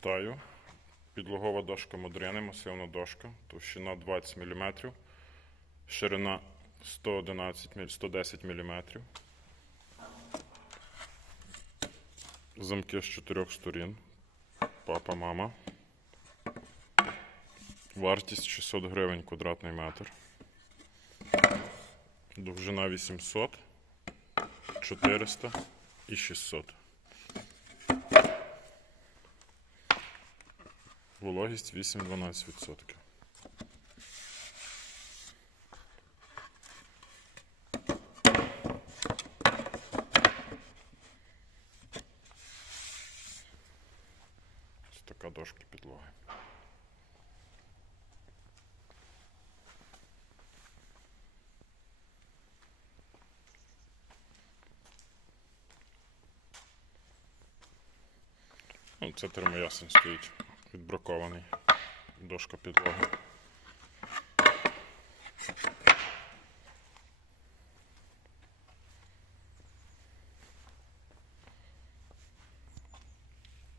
Вітаю. Підлогова дошка Модрини, масивна дошка, товщина 20 мм, ширина 111, міль- 110 мм. Замки з чотирьох сторін. Папа, мама. Вартість 600 гривень квадратний метр. Довжина 800, 400 і 600. Вологість 8-12%. Ось така дошка підлоги. Ну, це термоясень стоїть відбракований. Дошка підлоги.